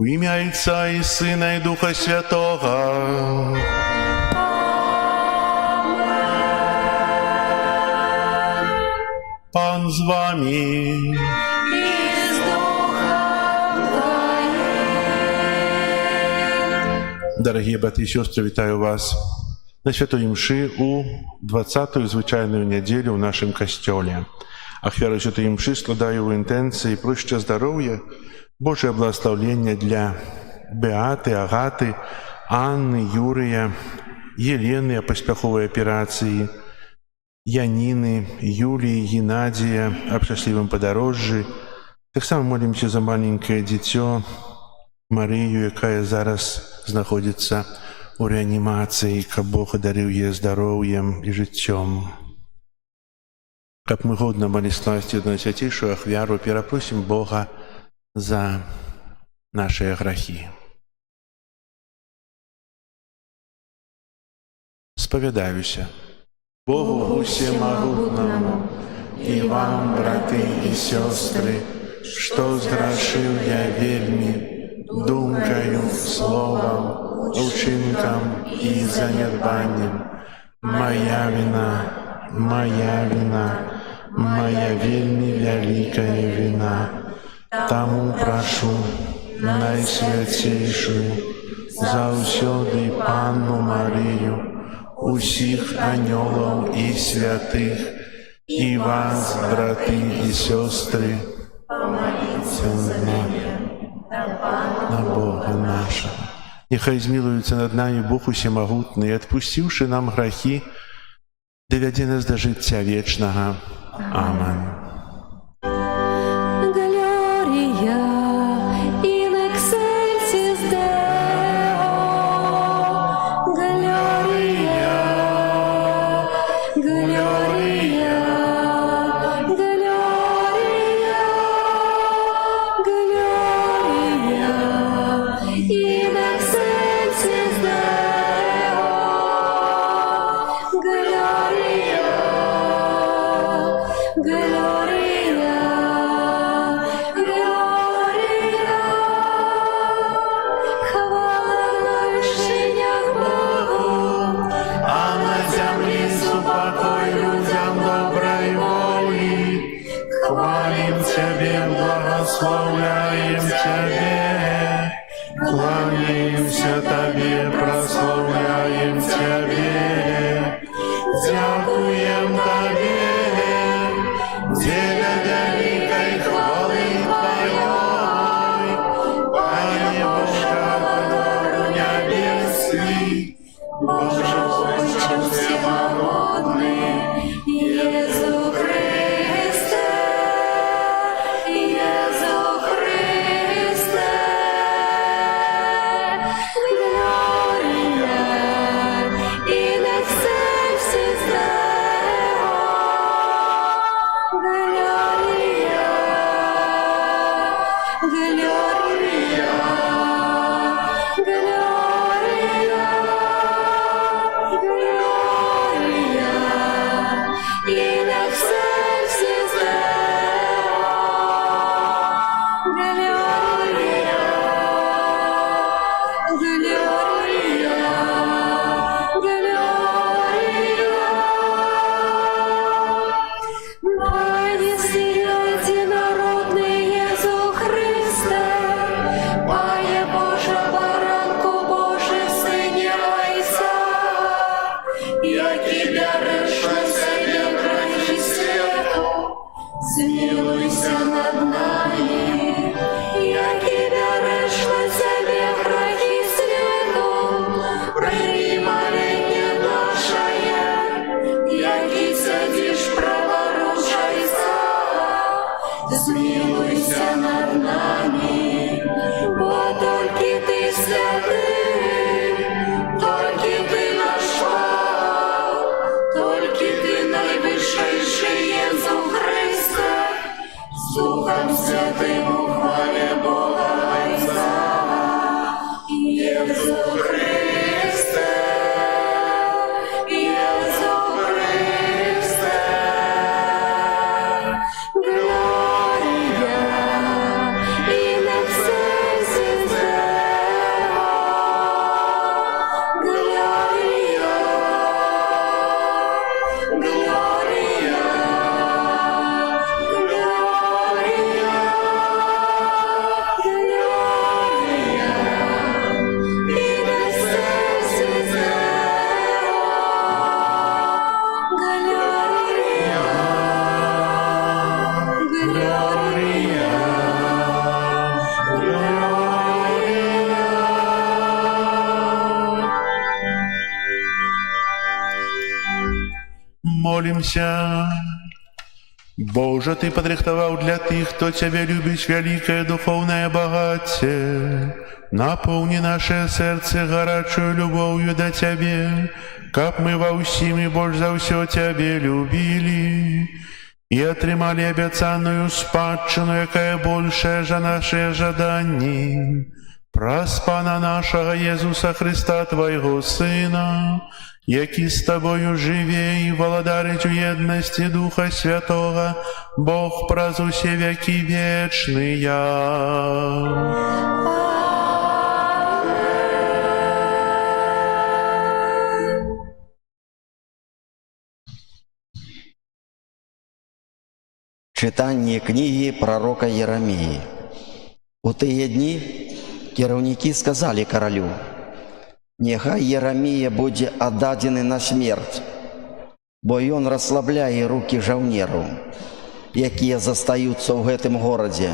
У ім'я Отця і Сина, і Духа Святого. Пан з вами. І з Духом Твоїм. Дорогі брати і сестри, вітаю вас на Святої Мши у 20-ю звичайную неделю в нашем костеле. Ахвяру Святой Мши складаю в интенции проще здоровья, Божие благословление для Беаты, Агаты, Анны, Юрия, Елены о поспеховой операции, Янины, Юлии, Геннадия об счастливом подорожжі. Так само молимся за маленькое дитё Марию, яка зараз знаходиться у реанімації, каб Бог одарив її здоров'ям і життям. Каб ми годно молитві до Святейшую Ахвяру перепросим Бога за наши грехи. Сповідаюся Богу всемогутному и вам, браты и сестры, что сгрешил я вельми, думкою, словом, учинком и занедбанием. Моя вина, моя вельми великая вина. Тому прошу Найсвятейшую, заусёды Панну Марию, усіх анёлов и святых, и вас, браты и сестры, помоліться на Бога нашего. Нехай змилуется над нами Бог усемогутный, и, отпустивший нам грехи, доведи нас до життя вечного. Аминь. Славляем Тебе, кланяемся Тебе, прославляем Тебе, дякуем Тебе, деля великой хвалы Твоей, Пане Боже, Богу небесный, Боже, Отче всемогутный, Иисус Христе, помолимся. Боже, Ты подрихтовал для тых, кто Тебя любит, великое духовное богатие. Наполни наше сердце горячую любовью до Тебе, как мы во всем и больше за все Тебе любили, и отримали обещанную спадщину, якая больше за наши ожидания. Проспана нашего Иисуса Христа, Твоего Сына, який з Тобою живе і володарить у єдності Духа Святого, Бог праз усе веки вечные. Читання книги пророка Єремії. У тыя дні кіраўнікі сказалі каралю: «Нехай Єремія будзе аддадзены на смерць, бо ён расслабляе рукі жаўнераў, якія застаюцца ў гэтым горадзе,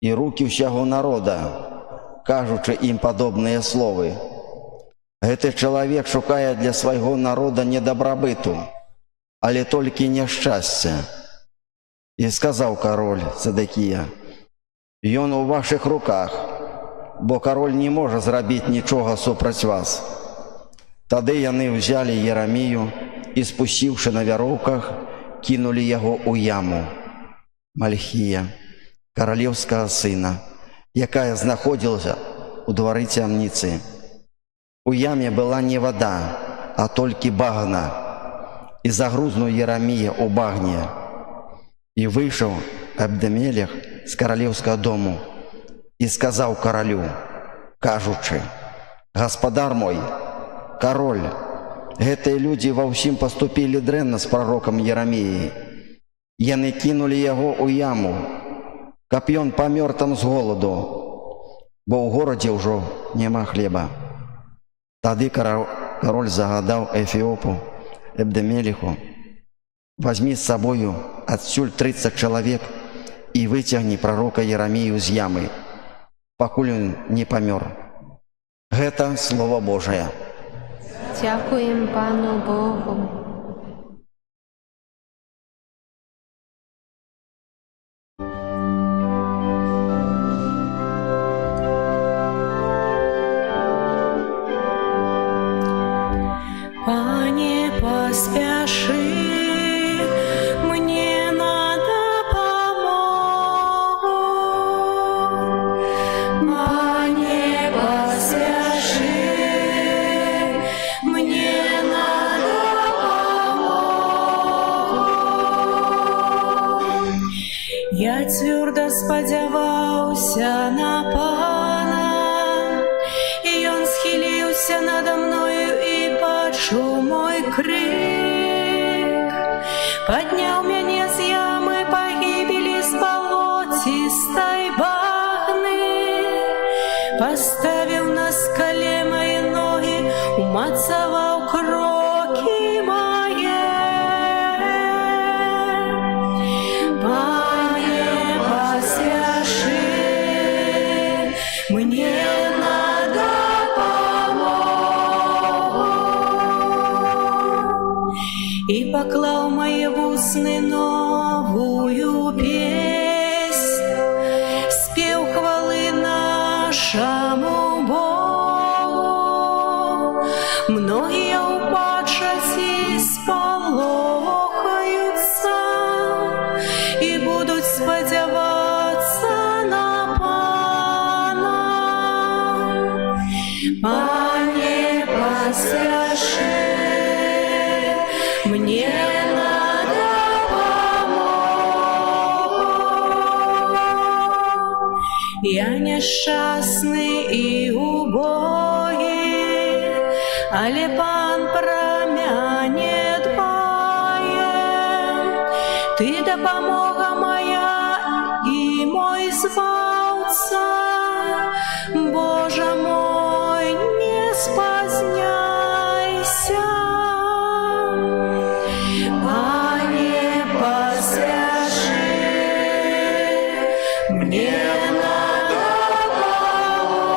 і рукі ўсяго народа, кажучы ім падобныя словы. Гэты чалавек шукае для свайго народа не дабрабыту, але толькі няшчасця». І сказаў кароль Цэдэкія: «Ён у вашых руках, бо кароль не можа зрабіць нічога супраць вас». Тады яны ўзялі Єремію і, спусціўшы на вяроўках, кінулі яго ў яму. Мальхія, каралеўскага сына, якая знаходзілася ў двары цямніцы. У яме была не вада, а толькі багна, і загрузнуў Єремія ў багне. І выйшаў Эбед-Мелех з каралеўскага дому і сказаў каралю, кажучы: «Гаспадар мой, кароль, гэтыя людзі ва ўсім паступілі дрэнна з прарокам Єреміяй. Яны кінулі яго ў яму, каб ён памёр там з голаду, бо ў горадзе ўжо няма хлеба». Тады кароль загадаў Эфіопу Эбед-Мелеху: «Возьми з сабою адсюль 30 чалавек і выцягні прарока Єремію з ямы, пакуль ён не памёр». Гэта Слово Божае. Дякуємо Пану Богу. Пане, поспеши, мне надо помогу. Пане, поспеши, мне надо помогу. Я твердо спадзяваўся на Пана, і ён схіліўся надо мною і пачуў мой крик. Падняў мяне з ямы пагібелі, з балоцістай багны, паставіў на скале мае ногі, умацаваў крокі мае. Пане, поспеши, мне надо помогу. І поклав мої вусни новую песнь, спів хвали нашому Богу. Многие убачать и сполохаются, и будут сподіватися на Пана. Пане, поспеши, мне надо помогу. Я несчастный и убогий, але Пан про меня не дбает. Ты допомога моя и мой звался, Боже мой, не споздняйся. Пане, поспеши, мне надо помогу.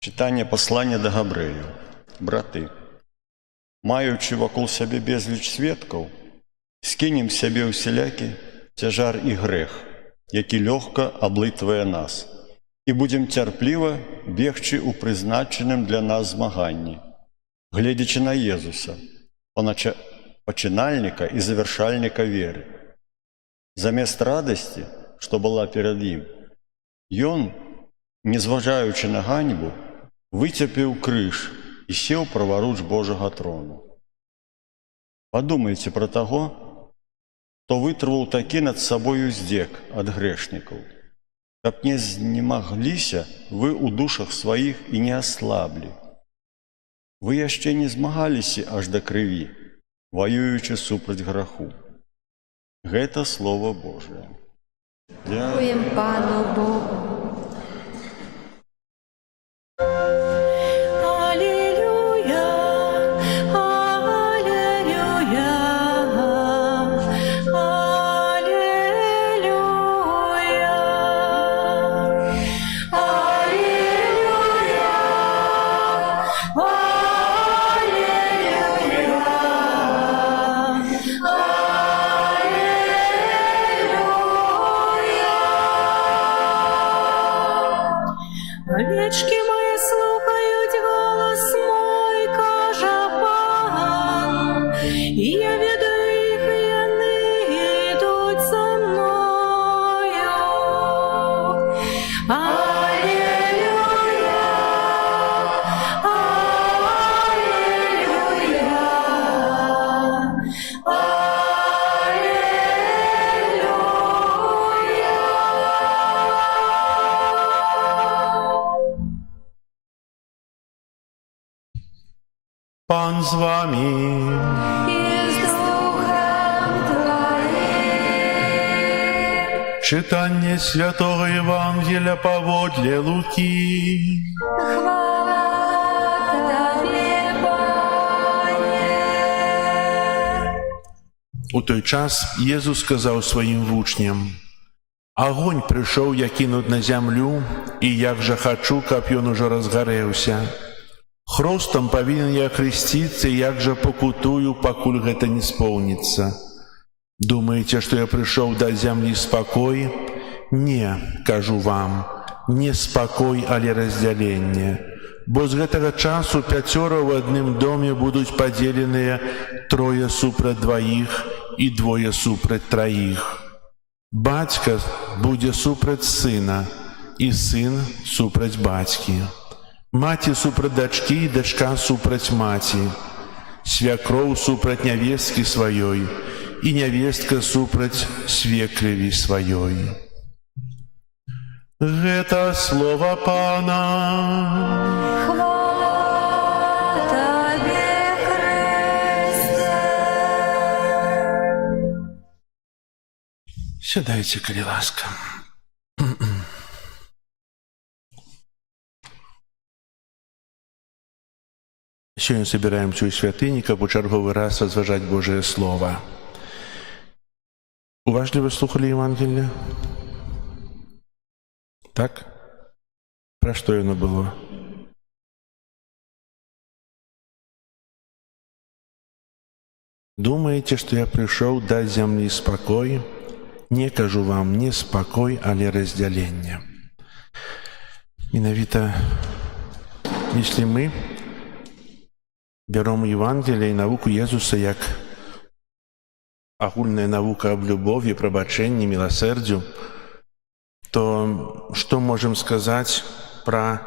Читання послання до Габрею. Брати, маючи вокол себе безліч свідків, скинем себе усілякі тяжар і грех, які легко облитває нас, і будем терпливо бігчи у призначеним для нас змаганні, глядячи на Єзуса, починальника і завершальника віри. Замість радості, що була перед ним, Ён, незважаючи на ганьбу, вицепив криш і сів праворуч Божого трону. Подумайте про того, хто витривав таки над собою здек від грешників, каб не знемоглися ви у душах своїх і не ослабли. Ви ще не змагалися аж до крові, воюючи супроть греху. Гэта Слово Божие. Дякуємо Пану Богу. Алілюя, алілюя, алілюя, овечки мої слухають голос мой, каже Пан, і я веду їх, і вони йдуть за мною. Алілюя, алілюя, Пан з вами. і з Духом Твоїм. Читання Святого Євангелія поводле Луки. Хвала Тобі, Пане. У той час Єсус сказав своїм учням: «Огонь прийшов я кинуть на землю, і як же хочу, каб ён уже розгоревся. Хростом повинен я хреститься, як же покутую, покуль гэта не сполнится. Думаете, что я пришел дать землі спокой? Не, кажу вам, не спокой, але разделение. Бо з гэтага часу 5 в одном доме будуть поділеные 3 супроть 2 і 2 супроть 3. Батька буде супроть сына, і сын супроть батьки. Маті супроть дочки, і дочка супроть маті. Свекроў супроть невестки своей, і невестка супроть свекрыві своей». Гэта слово Пана. Хвала Тобі, Христе. Сядайте, коли ласка. Сьогодні збираємося у святині, каб у черговий раз розважати Божє Слово. Уважно ви слухали Євангелія? Так? Про що воно було? Думаете, что я пришел дать земле спокой? Не кажу вам, не спокой, але разделение. Менавіта, если мы берем Евангелие и науку Иисуса як агульная наука об любови, прабаченні, милосердию, то что можем сказать про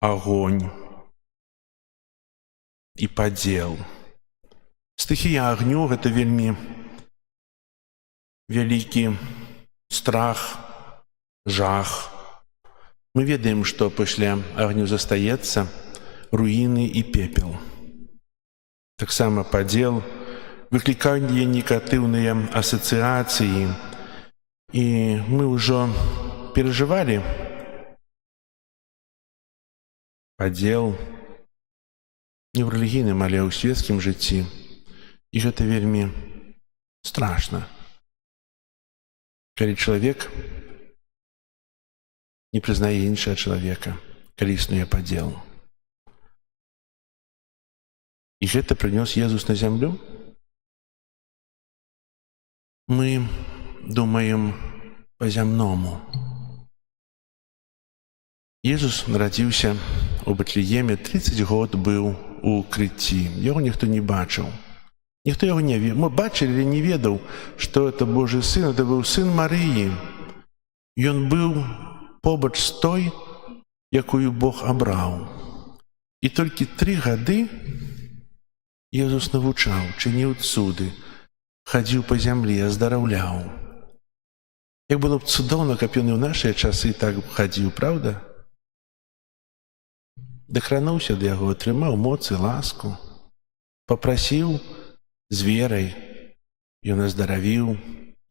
огонь и подел? Стихія агню – гэта вельмі вялікі страх, жах. Мы ведаем, што пасля агню застаецца руіны і пепел. Таксама падзел выклікае негатыўныя асацыяцыі, і мы ўжо перажывалі падзел не ў рэлігійным, але ў свецкім жыцці. І гэта вельмі страшна. Калі чалавек не прызнае іншага чалавека. карысную падзел. І гэта прынёс Езус на зямлю? Мы думаем па-зямному. Езус нарадзіўся у Бэтлееме, 30 год быў у крыцці. Яго ніхто не бачыў. Ніхто яго не ведаў. Мы бачылі, але не ведаў, што это Божий сын, это быў сын Марыі. Ён быў побач з той, якую Бог абраў. І толькі 3 гады Езус навучаў, чыніў цуды, хадзіў па зямлі, аздараўляў. Як было б цудоўна, каб ён і ў нашыя часы так хадзіў, праўда? Дакрануўся да яго, атрымаў моц і ласку, папрасіў з верай, ён аздаравіў.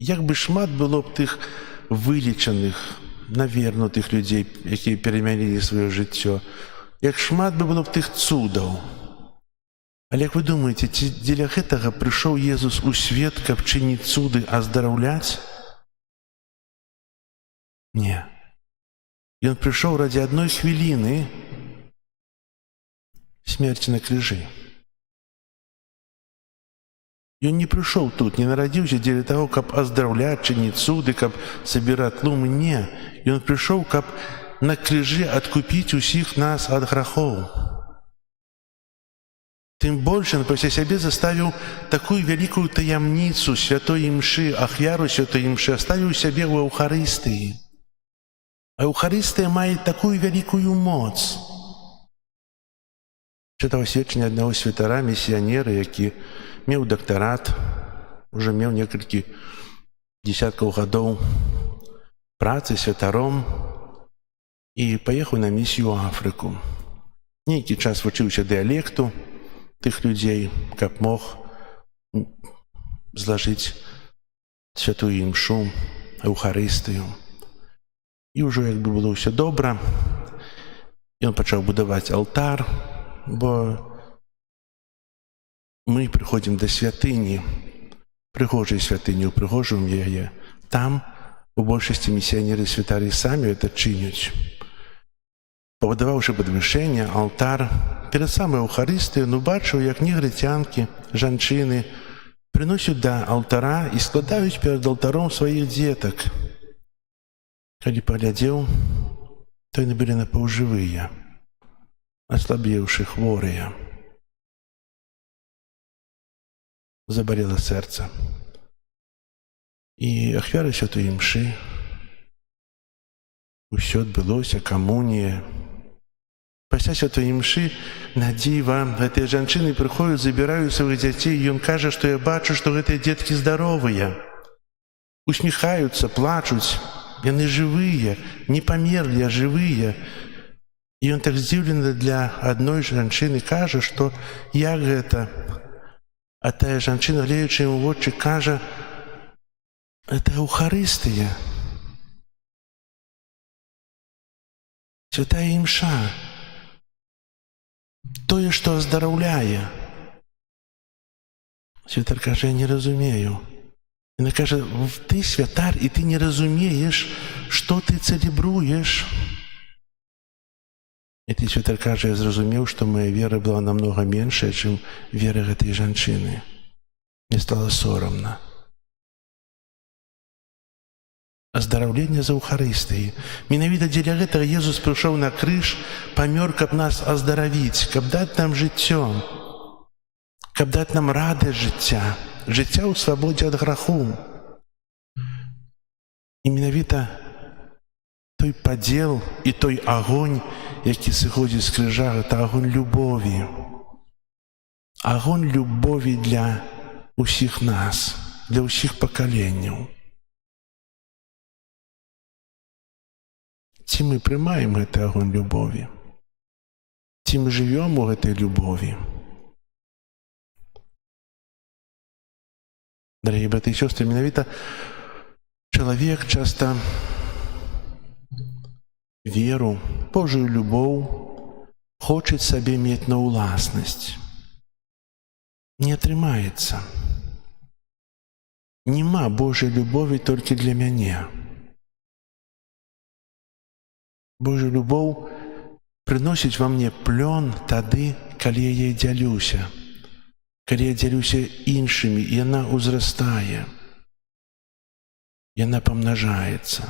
Як бы шмат было б тых вылечаных, навернутых людзей, якія перамянілі сваё жыццё, як шмат бы было б тых цудаў. Але як вы думаеце, ці дзеля гэтага прыйшоў Езус у свет, каб чыніць цуды, аздараўляць? Не. Ён прыйшоў ради адной хвіліны смерці на крыжы. Ён не прыйшоў тут, не нарадзіўся дзеля таго, каб аздараўляць, чыніць цуды, каб сабіраць тлумы. Не. Ён прыйшоў, каб на крыжы адкупіць усіх нас ад грахоў. Тым больш ён пасля сябе заставіў такую вялікую таямніцу святой імшы, ахвяру святой імшы, аставіў сябе ў Еўхарыстыі. А Еўхарыстыя мае такую вялікую моц. Чытаў сведчанне аднаго святара, місіянера, які меў дактарат, уже меў некалькі дзесяткаў гадоў працы святаром і паехаў на місію ў Афрыку. Нейкі час вучыўся дыялекту тых людзей, каб мог злажыць святую імшу, Еўхарыстыю. І ўжо як бы было ўсё добра, ён пачаў будаваць алтар, бо мы прыходзім да святыні, прыгожай святыні, упрыгожваем яе. Там у большасці місіянеры святары самі гэта чыняць. Пабудаваўшы падвышэнне, алтар, перад самай Еўхарыстыяй ён убачыў, як негрыцянкі, жанчыны прыносяць да алтара і складаюць перад алтаром сваіх дзетак. Калі паглядзеў, то яны былі напаўжывыя, аслабеўшы, хворыя. Забалела сэрца. І ахвяры святой імшы, усё адбылося, камунія. Пасля святой імшы, на дзіва, гэтыя жанчыны прыходзяць, забіраюць сваіх дзяцей, і ён кажа, што я бачу, што гэтыя дзеткі здаровыя. Усміхаюцца, плачуць, яны жывыя, не памерлі, а жывыя. І ён так здзіўлены для адной жанчыны кажа, што як гэта? А тая жанчына, гледзячы яму ў вочы, кажа, это Еўхарыстыя. Святая імша. Тое, што аздараўляе. Святар кажа, я не разумею. Яна кажа, ты святар, і ты не разумееш, што ты цэлебруеш. І ты, святар, кажа, я зразумеў, што моя вера была намнога меншая, чым вера гэтай жанчыны. Мне стала сорамна. Аздараўленне з Еўхарыстыі. Менавіта дзеля гэтага Езус прыйшоў на крыж, памёр, каб нас аздаравіць, каб даць нам жыццё, каб даць нам радасць жыцця, жыцця ў свабодзе ад граху. І менавіта той падзел і той агонь, які сыходзіць з крыжа, гэта агонь любові. Агонь любові для ўсіх нас, для ўсіх пакаленняў. Ці мы прымаем гэты агонь любові? Ці мы жывём у гэтай любові? Дарагія браты і сёстры, менавіта чалавек часта веру, Божую любоў хоча сабе мець на ўласнасць. Не атрымаецца. Нема Божай любові толькі для мяне. Божая любоў прыносіць ва мне плён тады, калі я ей дзялюся. Калі я дзялюся іншымі, яна ўзрастае. Яна памнажаецца.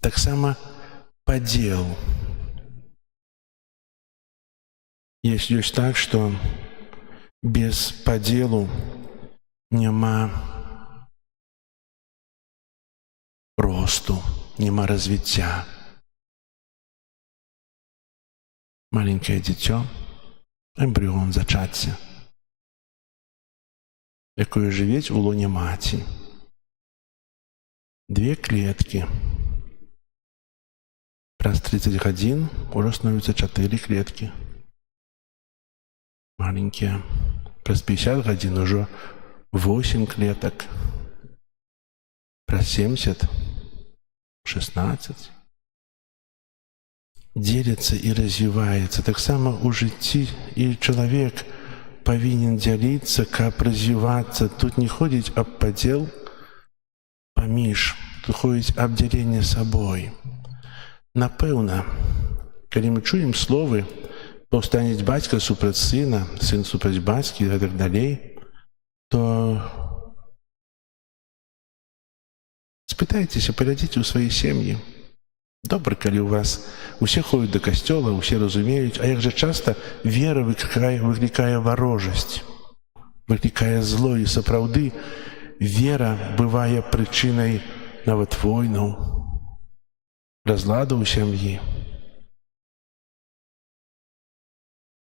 Таксама падзел. Ёсць так, што без падзелу няма росту, няма развіцця. Маленькае дзіцё, эмбрыон зачацця, якое жывець у лоне маці. 2 клеткі. Праз 30 гадзін ужо становіцца 4 клеткі. Маленькія. Праз 50 гадзін ужо 8 клетак. Праз 70 – 16. Дзеліцца і развіваецца. Таксама ў жыцці і чалавек павінен дзяліцца, каб развівацца. Тут не ходзіць аб падзел паміж, тут ходзіць аб дзяленне сабой. Напэўна, калі мы чуем словы «паўстанець бацька супраць сына, сын супраць бацькі» і гэтак далей, то спытайцеся, паглядзіце ў свае сем'і. Добра, калі ў вас усе ходзяць да касцёла, усе разумеюць, а як жа часта вера выклікае варожасць, выклікае зло, і сапраўды вера бывае прычынай нават войнаў, разладу ў сям'і.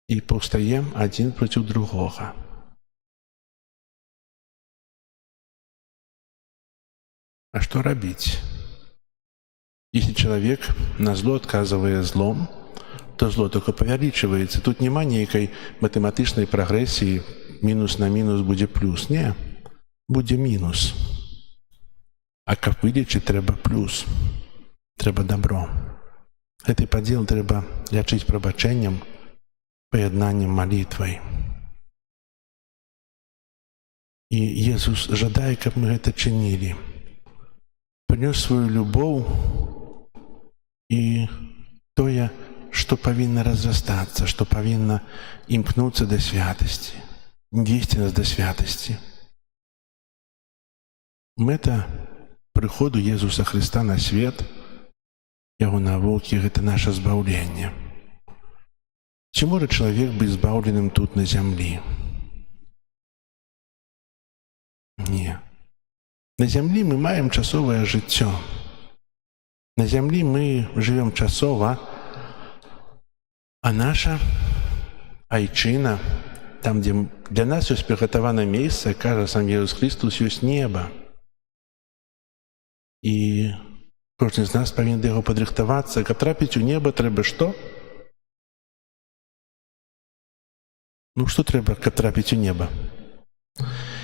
І паўстаем адзін проціў другога. А што рабіць? Если человек на зло отказывает злом, то зло только павялічваецца. Тут няма нейкай матэматычнай прагрэсіі, мінус на мінус будзе плюс. Не, будзе мінус. А каб вылечыць, трэба плюс. Трэба добро. Гэты падзел трэба лячыць прабачэннем, паяднаннем, малітвай. І Езус жадае, каб мы гэта чынілі. Прынёс сваю любоў і тое, што павінна разрастацца, што павінна імкнуцца да святасці, весці нас да святасці. Мэта прыходу Езуса Хрыста на свет, яго навукі, гэта наша збаўленне. Ці можа чалавек быць збаўленым тут на зямлі? Не. На зямлі мы маем часовае жыццё. На зямлі мы жывем часова, а наша айчына, там, дзе для нас ёсць прыгатавана месца, кажа сам Jesús Христос, ёсць неба. І кожны з нас павінен да яго падрыхтавацца. Каб трапіць у неба, трэба што? Ну, што трэба, каб трапіць у неба?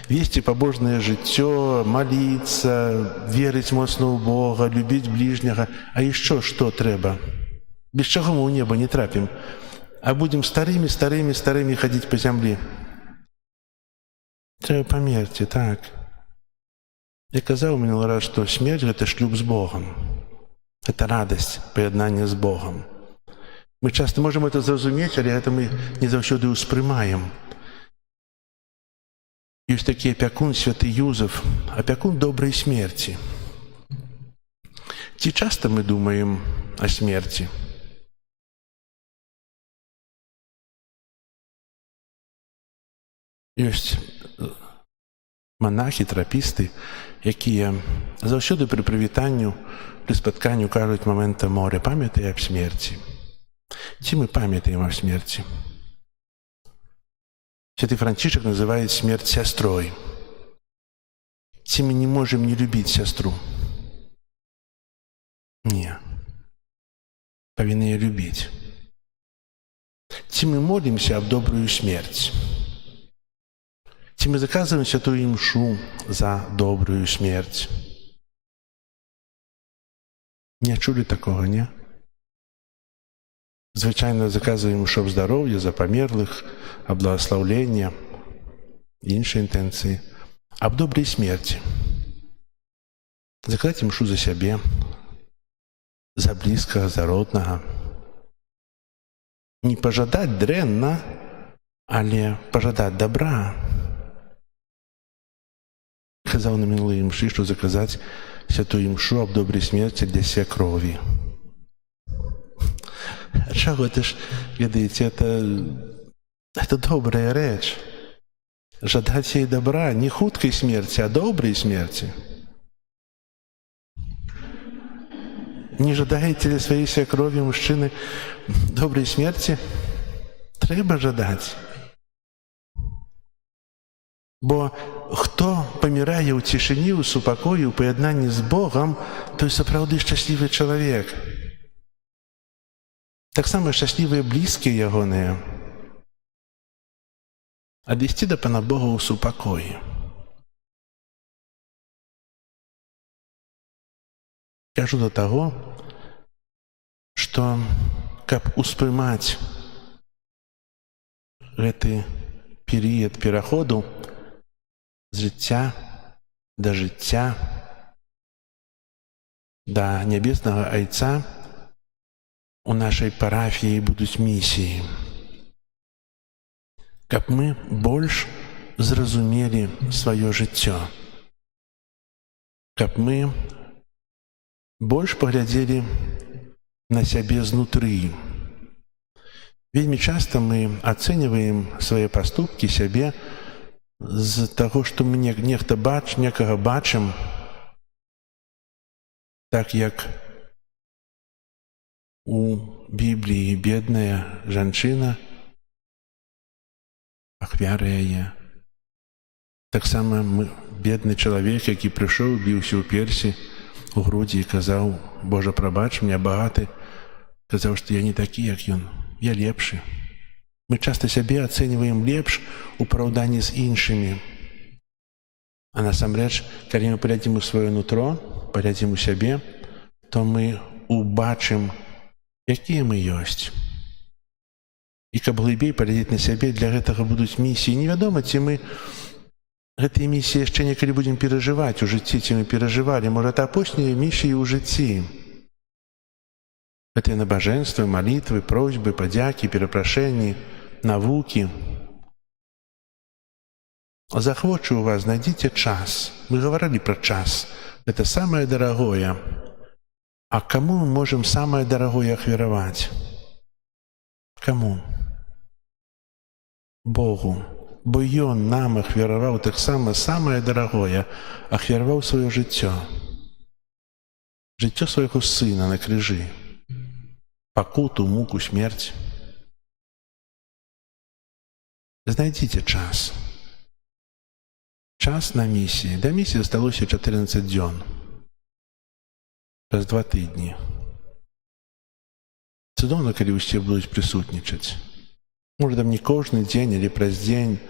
Весці пабожнае жыццё, маліцца, верыць моцна ў Бога, любіць бліжняга. А яшчэ што трэба? Без чаго мы ў неба не трапім? А будзем старымі хадзіць па зямлі. Трэба памерці, так. Я казаў мінулы раз, што смерць – гэта шлюб з Богам. Гэта радасць, паяднанне з Богам. Мы часта можам гэта зразумець, але гэта мы не заўсёды ўспрымаем. Ёсць такі апякун святы Юзеф, апякун добрай смерці. Ці часта мы думаем о смерці? Ёсць манахі, трапісты, якія заўсёды пры прывітанню, пры спатканню кажуць момента моря, памятай аб смерці. Ці мы памятаем аб смерці? Святы Францішак называет смерть сястрой. Ці мы не можем не любіць сястру? Не. Павінны яе любіць. Ці мы молімся аб добрую смерць? Ці мы заказваем святую імшу за добрую смерць? Не чулі такога, не? Звычайна заказваем імшу аб здароўя, за памерлых, аб благаслаўлення, іншыя інтэнцыі, аб добрай смерці. Заказаць імшу за сябе, за блізкага, за роднага. Не пажадаць дрэнна, але пажадаць дабра. Казаў на мінулай імшы, што заказаць святую імшу аб добрай смерці для свякрові. А чаго, это ж, ведаеце, это добрая рэч. Жадаць ей добра, не хуткай смерці, а добрай смерці. Не жадаеце ли сваёй свякрові, мужчыны, добрай смерці? Трэба жадаць. Бо хто памірае ў цішыні, ў супакоі, у паяднанні з Богам, той сапраўды шчаслівы чалавек. Таксама шчаслівыя блізкія ягоныя. Адысці да Пана Бога ў супакоі. Кажу да таго, што каб успрымаць гэты перыяд пераходу з жыцця да жыцця, да нябеснага Айца, у нашай парафіі будуць місіі. Каб мы больш зразумелі сваё жыццё. Каб мы больш паглядзелі на сябе знутры. Вельмі часта мы ацэньваем свае паступкі, сябе з таго, што мы некага бачым, так як у Бібліі бедная жанчына, ахвяра яе. Таксама бедны чалавек, які прыйшоў, біўся ў персі, у грудзі і казаў: «Божа, прабач, мне багаты». Казаў, што я не такі, як ён, я лепшы. Мы часта сябе ацэньваем лепш у параўнанні з іншымі. А насамрэч, калі мы паглядзім у сваё нутро, паглядзім у сябе, то мы убачым, якія мы ёсць. І каб глыбей паглядзець на сябе, для гэтага будуць місіі. Невядома, ці мы гэтыя місіі яшчэ некалі будзем перажываць у жыцці, ці мы перажывалі. Можа, это апошнія місіі ў жыцці. Гэтыя набажэнствы, малітвы, просьбы, падзякі, перапрашэнні, навукі. Захвочу у вас, знайдзіце час. Мы гаварылі пра час. Это самае дарагое. А каму мы можам самае дарагое ахвяраваць? Каму? Богу. Бо Ён нам ахвяраваў таксама самае дарагое, ахвяраваў сваё жыццё. Жыццё свайго сына на крыжы. Пакуту, муку, смерць. Знайдзіце час. Час на місіі. Да місіі засталося 14 дзён. Праз 2 тыдні. Цудоўна, калі ўсе будуць прысутнічаць. Можа, там не кожны дзень, але праз дзень.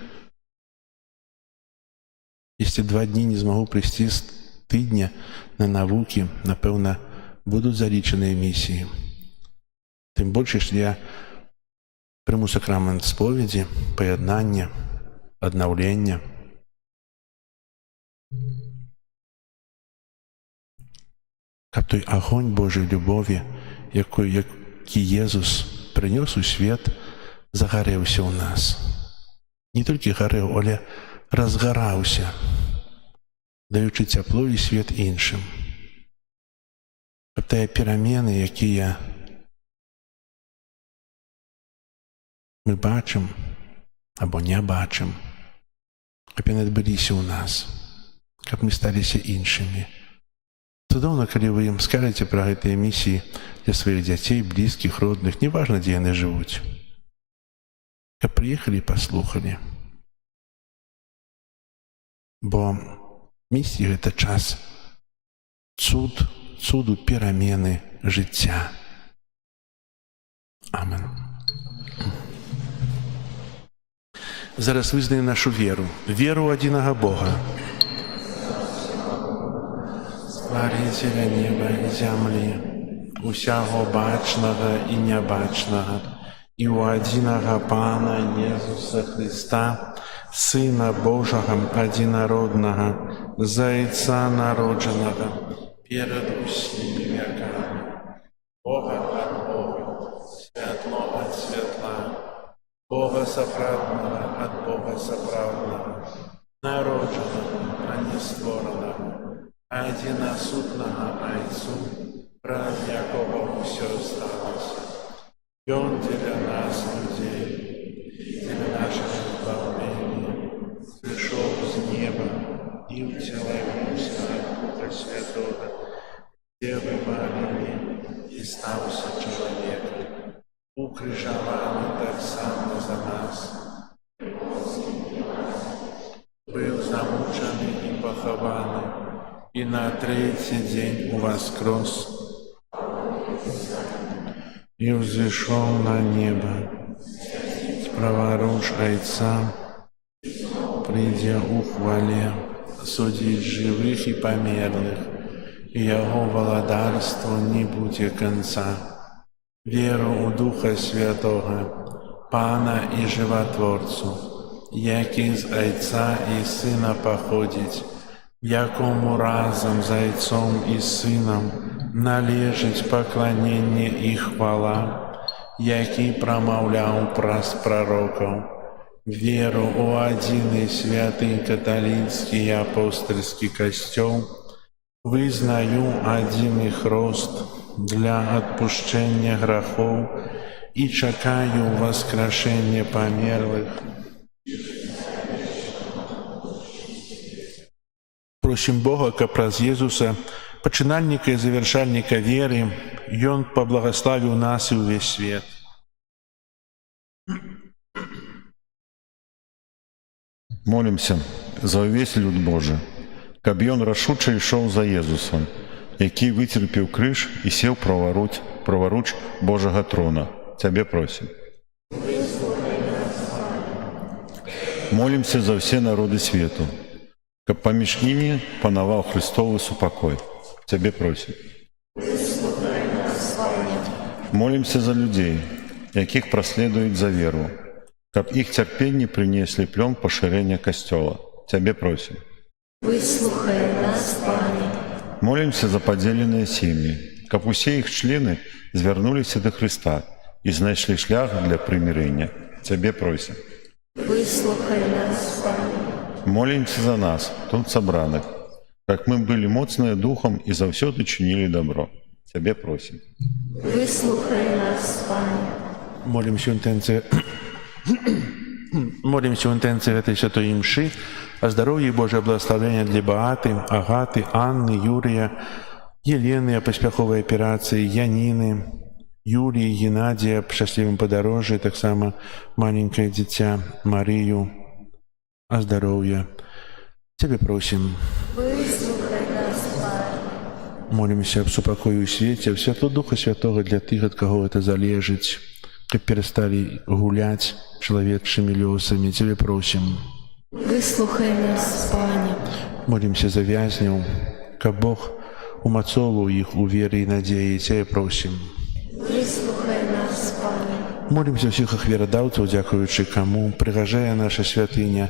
Если 2 дні не змагу прыйсці з тыдня на навукі, напэўна, будуць залічаныя місіі. Тым больш, што я прыму сакрамент споведзі, паяднання, аднаўлення. Каб той агонь Божай любові, які Езус прынёс у свет, загарэўся ў нас. Не толькі гарэў, але разгараўся, даючы цяпло і свет іншым. Каб тыя перамены, якія мы бачым або не бачым, каб яны адбыліся ў нас, каб мы сталіся іншымі. Цудоўна, калі вы ім скажаце пра гэтыя місіі для сваіх дзяцей, блізкіх, родных, неважна, дзе яны жывуць. Каб прыехалі і паслухалі. Бо місія – гэта час цуду перамены жыцця. Амен. Зараз вызнаем нашу веру. Веру ў адзінага Бога. Стварыцеля неба і зямлі, усяго бачнага і нябачнага, і ў адзінага Пана Езуса Хрыста, Сына Божага адзінароднага, Зайца народжанага, перад усімі вякамі, Бога от Бога, святло от светла, Бога соправдного от Бога соправдного, народженого, а не створеного, одиносутного Отцу, прав якого все сталося. И Он для нас, людей, для нашего избавления, пришел с неба и утелился Духа Святого, Девы Марии, и стался человеком, укрижованный так само за нас, был замученный и похованный, и на третий день воскрес, и взошел на небо, справа-руж Отца, придя у хвале, судить живых и померлых, и Его владарству не будет конца. Веру у Духа Святого, Пана и Животворцу, який з Отца і Сина походить, якому разом з Отцом і Сином належить поклонение и хвала, який промовляв праз пророков, веру у один и святый католический и апостольский костел, вызнаю один их рост для отпущения грехов и чекаю воскрешения померлых. Просим Бога, как праз Иисуса, починальника и завершальника веры, и Он поблагословил нас и весь свет. Молимся за увесь люд Божий, каб ён рашуча ішоў за Езусом, які выцерпеў крыж і сеў праваруч Божага трона. Цябе просім. Молимся за все народы свету, каб паміж імі панаваў Христовы супакой. Цябе просім. Молимся за людей, якіх праследуюць за веру, каб іх цярпенні прынеслі плён пашырэння касцёла. Цябе просім. Выслухай нас, Пане. Молимся за падзеленыя сем'і, каб усе іх члены звярнуліся да Христа і знайшлі шлях для прымірэння. Цябе просім. Выслухай нас, Пане. Молимся за нас, тут сабраных, как мы были моцныя духом и заўсёды чынілі добро. Цябе просім. Выслухай нас, Пане. Молимся в интенции этой святой мши о здоровье и Божье благословение для Бааты, Агаты, Анны, Юрия, Елены о поспеховой операции, Янины, Юлии, Геннадия по счастливым подорожье, так само маленькое дитя Марию о здоровье. Тебе просим. Выслухай нас, Пане. Молимся об супокою и свете, в светло Духа Святого для тех, от кого это залежить, как перестали гулять человеческими лёсами. Тебе просим. Выслухай нас, Пане. Молимся за вязнів, как Бог умацовывал их у веры и надеи. Тебе просим. Выслухай нас, Пане. Молимся всіх их веродавців, дякуючи кому, пригожая наша святыня,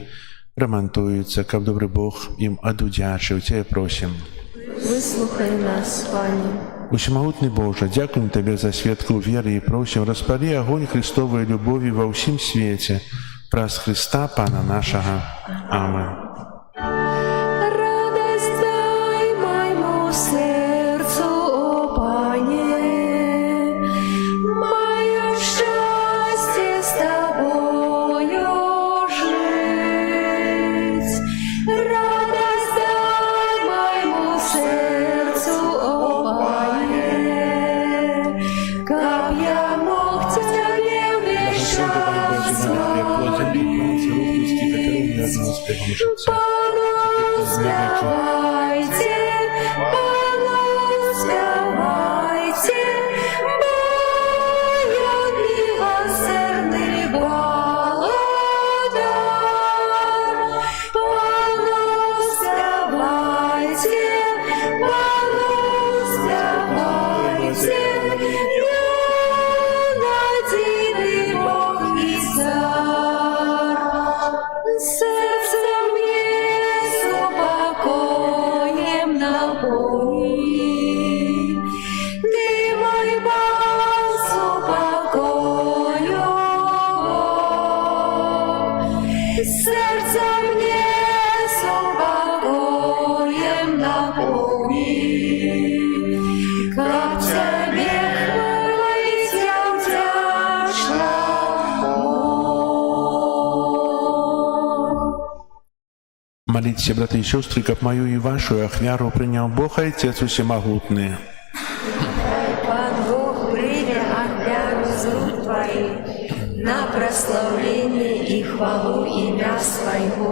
ремонтуется, как добрый Бог им одудячив. Тебе просим. Выслухай нас, Пане. Усемогутний Боже, дякуємо Тебе за святку віри і просим, розпали огонь Христової любові во всім світі, праз Христа, Пана нашого. Амин. Радость дай моему сердцу, о Пане, мое счастье с Тобою жить. Радость дай моему сердцу, о Пане, как я мог Тебе вещать Спевайте, спевайте, моя милосердный благодар. Спевайте, спевайте, единый Бог и Царь. Сердце мне супокой. Молитесь, браты и сестры, как мою и вашу ахвяру принял Бог Отец Всемогутный. Пан Бог принял ахвяру з рук Твоих на прославление и хвалу имя Своего,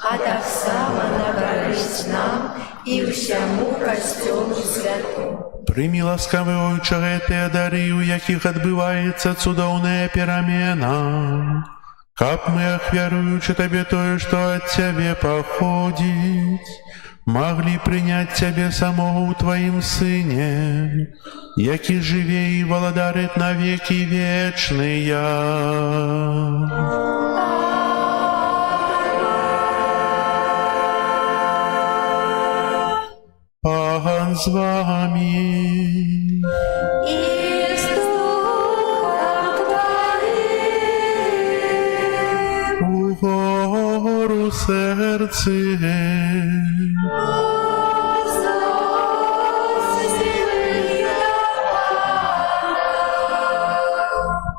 а так само на користь нам и всему костелу святому. Прими ласкавый Отче эти дары, у яких отбывается чудовная перемена. Как мы, ахвяруючи Тебе то, что от Тебе походит, могли принять Тебе самого у Твоим Сыне, яки живе и володарит на веки вечные. Пан с вами. И с Духом Твоим. У гору серце.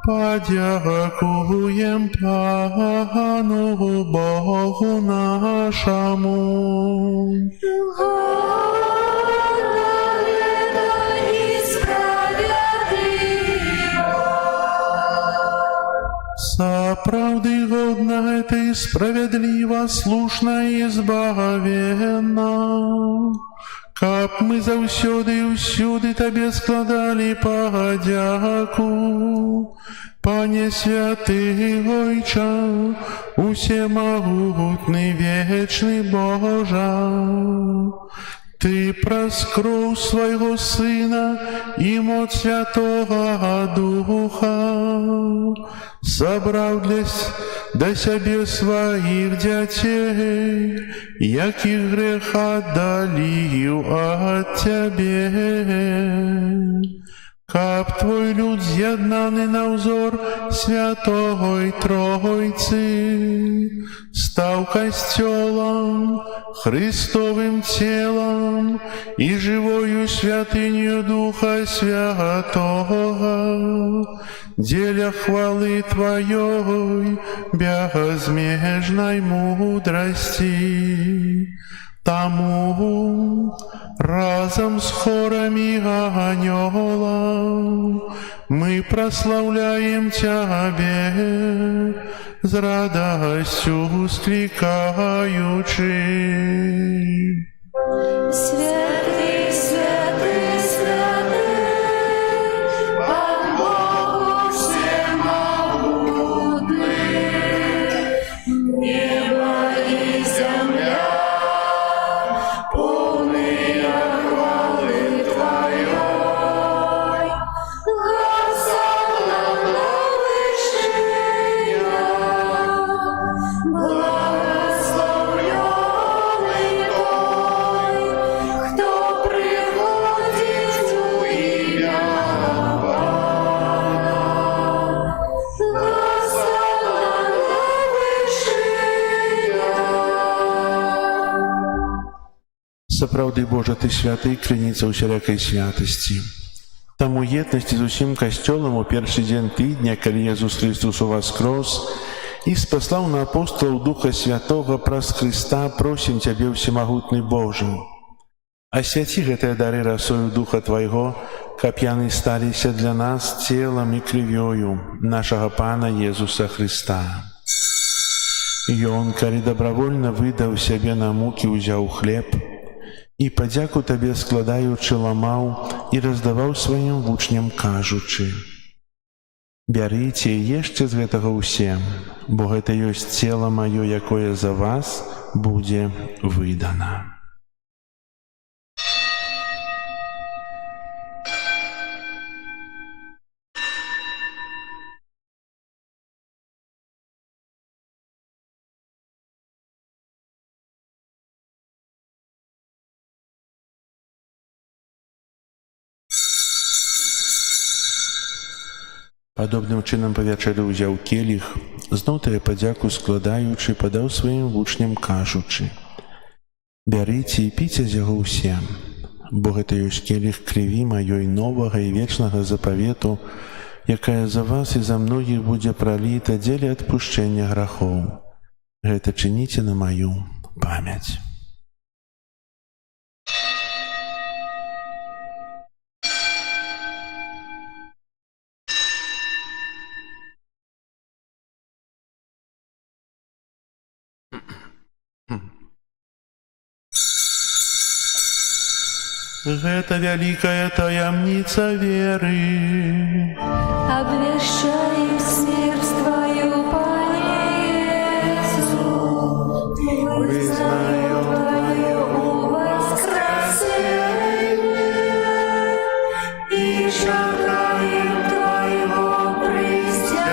Подякуем Пану Богу нашему. Соправды годна это и справедливо, слушна и избавенна. Как мы заўсёды и усюды Тебе складали подяку. Пане святый Ойча, усемогутный вечный Божа, Ты проскрыл Своего Сына и мощь Святого Духа, собрал до себе своих детей, яких грех отдалил от Тебе. Как Твой люд з'єднаний на узор Святої Тройці, став костелом, Христовым телом и живою святынью Духа Святого, деля хвалы Твоей безмежной мудрости. Тому разом с хорами анёлов мы прославляем Тебе, с радостью воскликаючи. Святый, святый, святый, Пан Бог всемогутный, небо и земля полные хвалы Твоей. Хосанна на вышиях, благословленный Той, кто приходит в имя Бога. Хосанна на вышиях. Сапраўды Божа, Ты святы, крыніца усялякай святасці. Таму єднасці з усім касцёлам у першы дзень тыдня, калі Езус Христос уваскрос і спаслаў на апостолаў Духа Святога праз Христа, просім Цябе, всемагутны Божа. Асвяці гэтыя дары расою Духа Твайго, каб яны сталіся для нас целам і крывёю нашага Пана Езуса Христа. Ён, калі добравольна выдаў сябе на мукі, узяў хлеб, і падзяку Табе складаючы ламаў і раздаваў сваім вучням, кажучы: «Бярыце і ешце з гэтага ўсе, бо гэта ёсць цела маё, якое за вас будзе выдана». Падобным чынам па вячэры ўзяў келіх, зноў тая падзяку складаючы, падаў сваім вучням, кажучы: «Бярыце і піце з яго ўсе, бо гэта ёсць келіх крыві маёй новага і вечнага запавету, якая за вас і за многіх будзе праліта дзеля адпушчэння грахоў. Гэта чыніце на маю память. Гэта вялікая таямница веры. Обвещаем смерть Твою, Пане Иисус, вызнаем Твое воскресение и шагаем Твоего престяпания.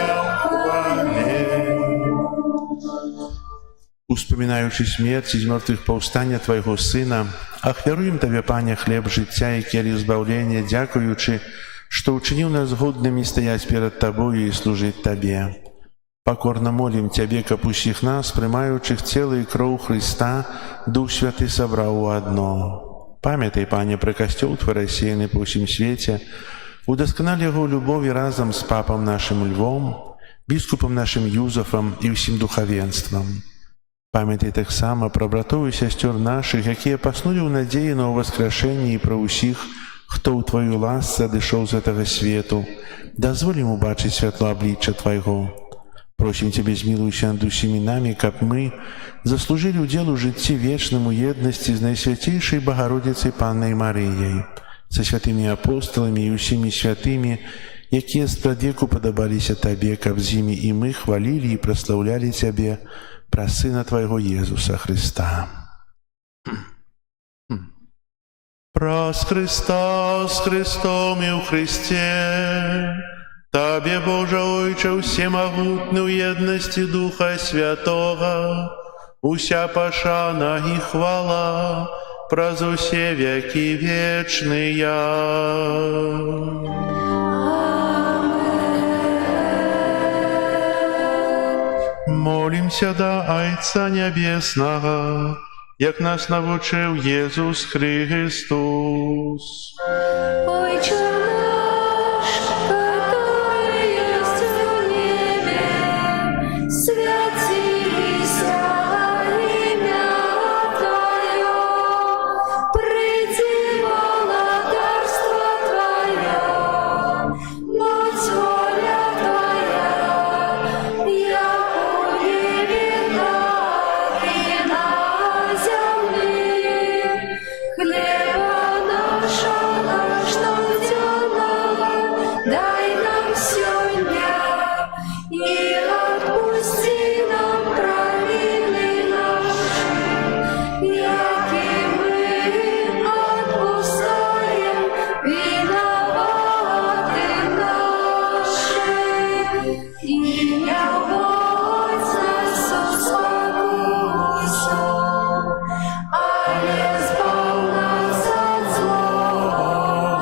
Успоминаючи смерть из мертвых повстання Твоего Сына, ахвяруем Тебе, Пане, хлеб життя и келих збавления, дякуючи, что учинил нас годными стоять перед Тобою и служить Тебе. Покорно молим Тебе, каб усіх нас, приймаючих тіло і кров Христа, Дух Святый собрав у одно. Пам'ятай, Пане, про костел Твой рассеянный по всем свете, удосконали его любові разом с Папом нашим Львом, біскупом нашим Юзефом і всім духовенством. Пам'ятай так само про братов і сестер наших, які поснули в надії на воскрешення, і про усіх, хто у Твою ласці дійшов з этого світу. Дозволь йому бачити світло обличчя Твоего. Просим Тебе, змилуйся над усіми нами, каб ми заслужили удел у житті вічному єдності з Найсвятейшей Богородицей Панною Марією, со святими апостолами і усіми святими, які спрадвеку подобалися Тебе, каб з ними і ми хвалили і прославляли Тебе, про Сына Твоего Иисуса Христа. Прос Христа с Христом и у Христе, Тебе, Боже Ойче, всемогутный в едности Духа Святого, уся пошана и хвала, праз усе веки вечные. Молимся до Отца Небесного, як нас навчив Єсус Христос. Отче наш, который есть в небе, святися имя Твое, приди владарство Твое, будь воля Твоя, яко в небе, так и на земле. Хлеба нашего каждодневного дай нам сегодня, и отпусти нам провины наши, яки мы отпускаем виноватым нашим. И не вводь нас в искушение, але избав нас от злого.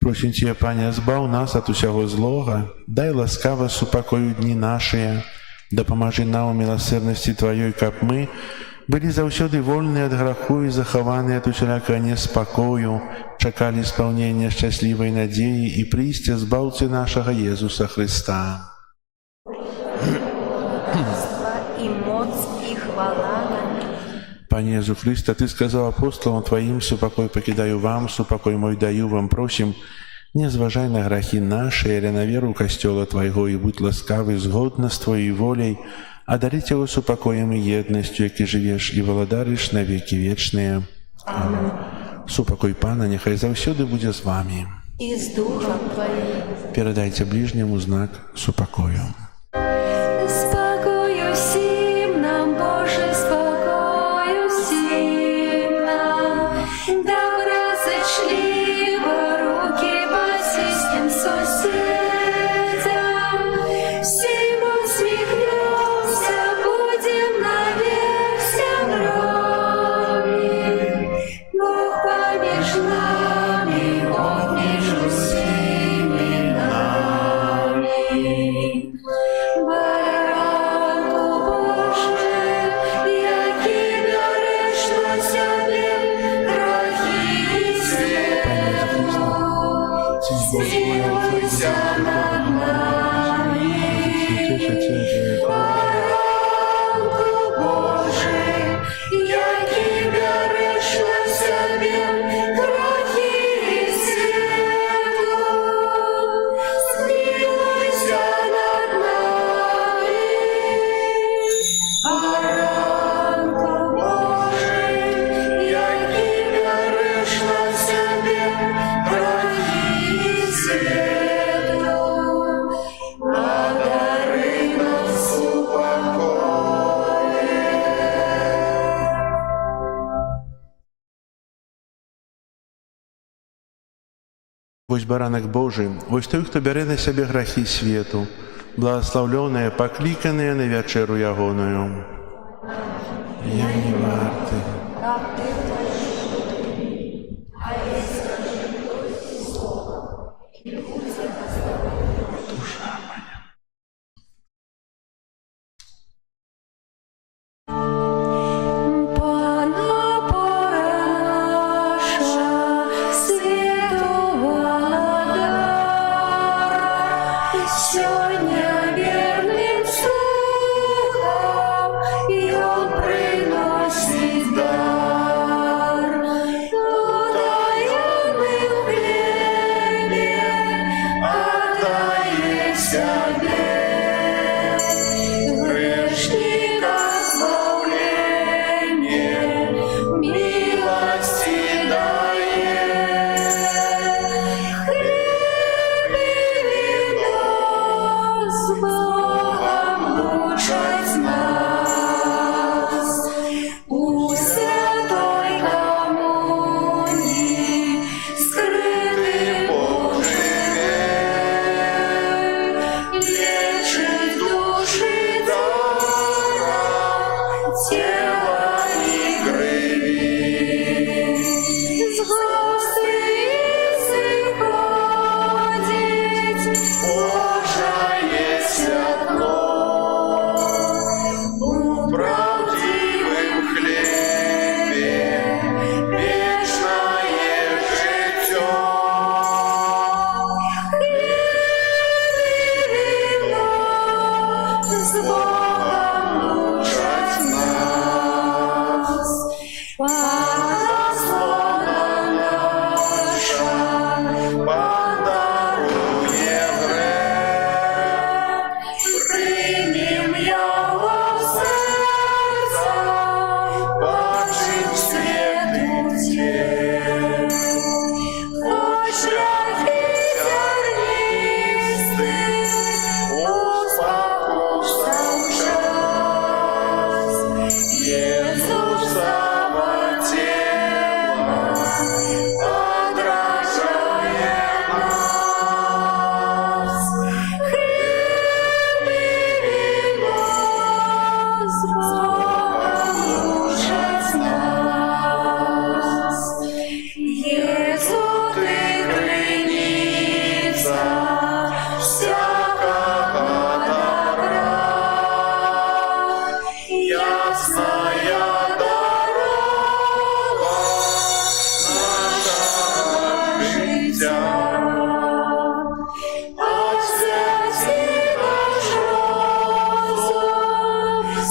Просим Тебя, Пане, збав нас от усього злого, дай ласкаво супокою дні наші, допоможи нам у милосердности Твоей, каб мы были завсёды вольны от греху и захованы от усялякого неспокою, чекали исполнения счастливой надеи и пристя збавцы нашего Иисуса Христа. И моц, и хвала нам. Пане Иисус Христе, Ты сказал апостолам Твоим, супокой покидаю вам, супокой мой даю вам, просим, не зважай на грехи наши, или на веру Костела Твоего, и будь ласкавый згодно с Твоей волей, одарить его супокоем и едностью, яки живешь и володаришь на веки вечные. Аминь. Супокой Пана, нехай завсёды буде з вами. И с Духом Твоим. Передайте ближнему знак супокою. Спокою всім нам, Боже, спокою всім нам. Доброзичливо руки посистим соседям. Всім усміхнемся, будем навек всем ровні. Бог поміж нами, Бог між усіми нами. Баранку Боже, який береш на себе грехи світу, змилуйся над нами. Баранку Вось баранак Божий, вось той, хто бярэ на сябе грахі свету, благословленные, покликанные на вечеру ягоную. Я не варты. Сегодня верным слухом, и он приносит дар. Утаенный в хлебе отдает себе, грешникам избавление, милости дает. С Богом лучшать нас у святой коммунии, скрытый Божий лечит души даром, тела и крови. С гости исходить Божие святло, у правдивым хлебе вечное життя. Хлеб и вино с Богом лучшать нас. Благословна наша, подарує грех, примем его сердца, бачим свету тем. Хоть шляхи тернистый, успокусом час, Иисусова тело отражает нас. Хлеб и вино с Богом лучшать нас. Иисус, ты крыница всякого добра, ясная дорога нашего життя. Освяти наш розум,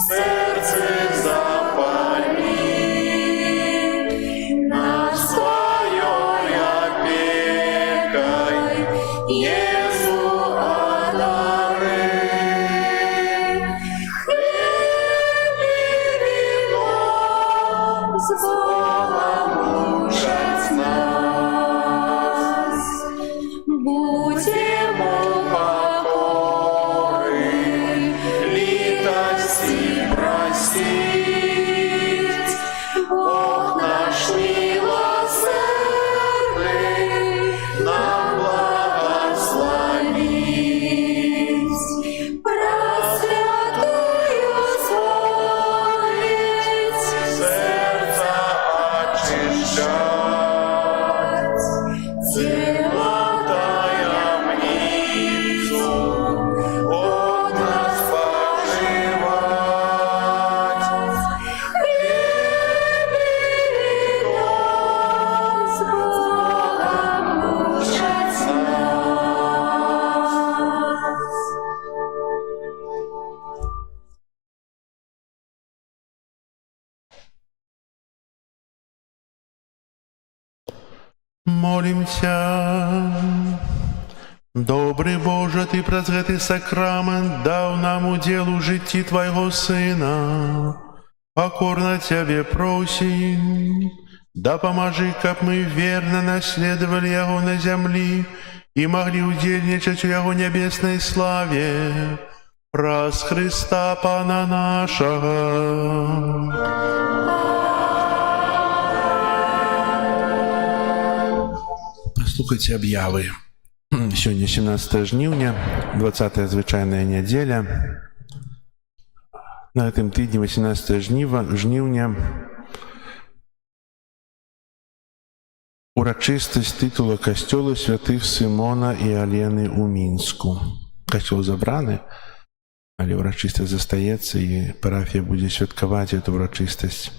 серце запали, нас твоей опекой, Єсу, одари. Хлеб и вино с Богом лучшать нас. Будем упокоры, литости просить. Бог наш милосердный нам благословить. Пресвятую совесть сердца очищать, тело таямницу от нас поживать. Хлеб и вино с Богом лучшать нас. Молимся. Добрый Боже, Ты праз гэты сакрамент даў нам удзел у жыцці Твайго Сына. Покорно Тебе просим, дапамажы, каб мы верно наследовали Яго на зямлі и могли удзельнічаць у Яго небесной славе. Праз Христа Пана нашего. Слухайте аб'явы. Сёння 17 жніўня, 20-я звычайная нядзеля. На гэтым тыдні 18 жніўня урачыстасць тытула касцёла святых Сымона і Алены ў Мінску. Касцёл забраны, але урачыстасць застаецца, і парафія будзе святкаваць эту урачыстасць.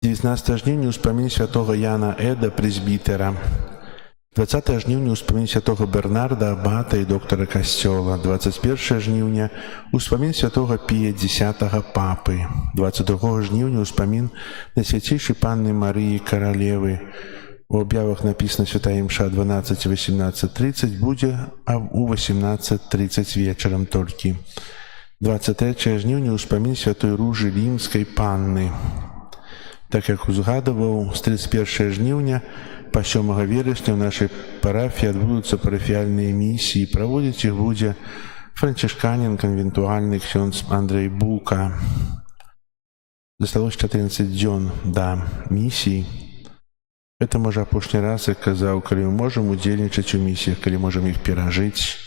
19 жніўня ўспамін святога Яна Эда, прэзбітэра. 20 жніўня ўспамін святога Бернарда, абата і доктара касцёла. 21 жніўня ўспамін святога Пія X, папы. 22 жніўня ўспамін Найсвяцейшай Панны Марыі, каралевы. У аб'явах напісана святая імша 12 і 18:30, будзе у 18:30 вечарам толькі. 23 жніўня ўспамін святой Ружы Лімскай Панны. Так як узгадываў, з 31 жніўня па 7 верасня ў нашай парафіі адбудуцца парафіяльныя місіі. Праводзіць іх будзе францішканін, канвентуальны ксёндз Андрэй Бука. Засталось 14 дзён да місій. Это, можа, апошні раз, як казаў, калі мы можам удзельнічаць у місіях, калі можам іх перажыць,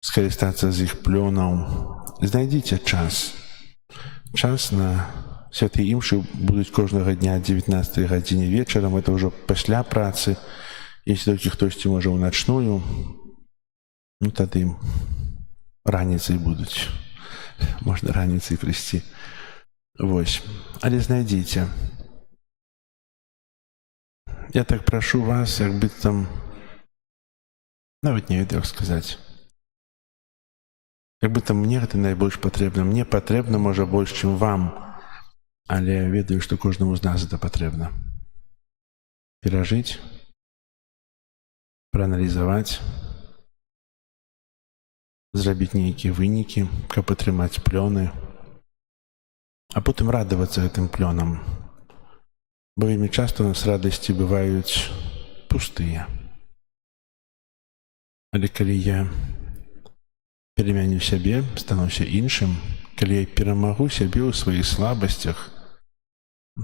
скарыстацца з іх плёнаў. Знайдзіце час. Час на святыя імшы будуць кожнага дня 19 гадзіне вечарам. Это ўжо пасля працы. Если толькі хтосьці можа ў начную, тады раніцай будуць. Можна раніцай прыйсці. Вось. Але знайдзіце. Я так прашу вас, як быццам, нават не ведаю, як сказаць. Як быццам мне гэта найбольш патрэбна. Мне патрэбна, можа, больш, чым вам. Але ведаю, што кожнаму з нас гэта патрэбна. Перажыць, прааналізаваць, зрабіць нейкія вынікі, каб атрымаць плёны, а потым радавацца гэтым плёнам. Бо вельмі часта у нас радасці бываюць пустыя. Але калі я перамяню сябе, стануся іншым, калі я перамагу сябе ў сваіх слабасцях,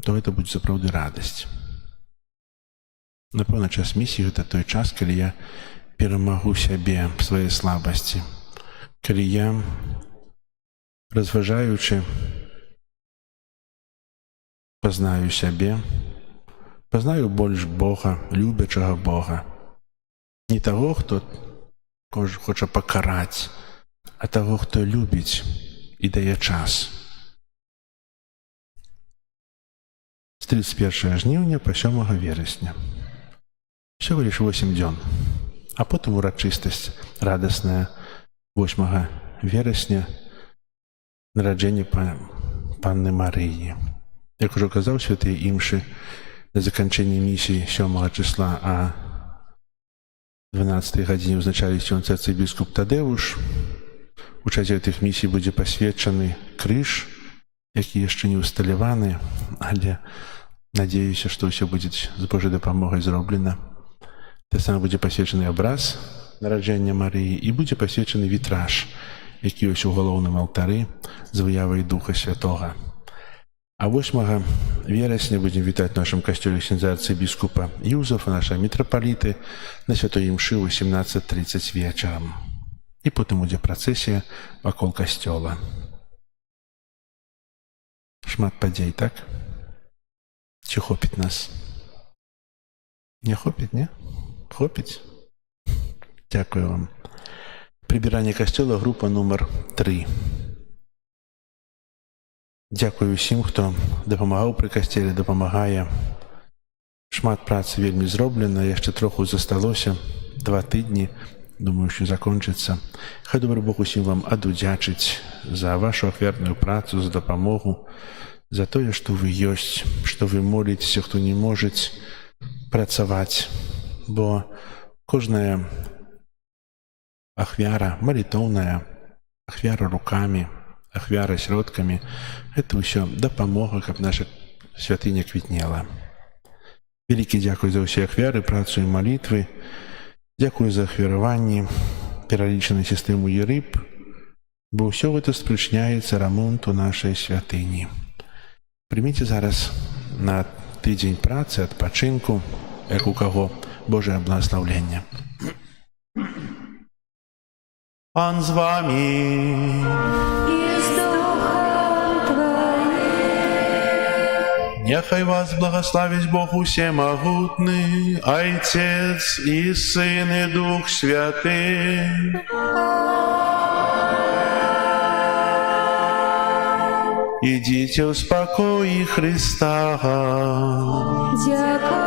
то гэта будзе сапраўды радасць. Напэўна, час місіі — гэта той час, калі я перамагу сябе ў сваёй слабасці. Калі я, разважаючы, пазнаю сябе, пазнаю больш Бога, любячага Бога. Не таго, хто хоча пакараць, а таго, хто любіць і дае час. З 31 жніўня па 7 верасня. Всего лишь 8 дзён. А потым урачыстасць радасная 8 верасня, нараджэнне Панны Марыі. Як ужо казаў, святыя імшы на заканчэнні місіі 7 числа, а 12 гадзіне ўзначалі ксёндз арцыбіскуп Тадэвуш. У часе гэтых місій будзе пасвечаны крыж, які яшчэ не ўсталяваны, але надеюся, што ўсё будзе з Божай дапамогай зроблена. Таксама будзе пасвечаны абраз нараджэння Марыі і будзе пасвечаны вітраж, які ёсць у галоўным алтары з выявай Духа Святога. А 8 верасня будзем вітаць нашым касцёле ксяндза арцыбіскупа Юзафа, наша мітрапаліты, на святой імшы ў 18:30 вечарам. І потым будзе працэсія вакол касцёла. Шмат падзей, так? Ці хопіць нас? Не хопіць, не? Хопіць? Дзякую вам. Прыбіранне касцёла, група нумар 3. Дзякую усім, хто дапамагаў пры касцеле, дапамагае. Шмат працы вельмі зроблена, яшчэ троху засталося, 2 тыдні. Думаю, що закончыцца. Хай добры Бог усім вам адудзячыць за вашу ахвярную працу, за дапамогу, за тое, што вы ёсць, што вы моліцеся, хто не можаць працаваць. Бо кожная ахвяра малітоўная, ахвяра рукамі, ахвяра сродкамі — гэта ўсё дапамога, каб наша святыня квітнела. Вялікі дзякуй за ўсе ахвяры, працу і малітвы. Дзякую за ахвяраванні, пералічанай сістэму ЕРЫП, бо ўсё гэта спрычыняецца рамонту нашай святыні. Прыміце зараз на тыдзень працы, адпачынку, як у каго Божого благословення. Пан з вами. И с Духом Твоим. Нехай вас благословить Бог Усемогутный, Отец и Сын и Дух Святый. Идите в спокое Христа. Дякую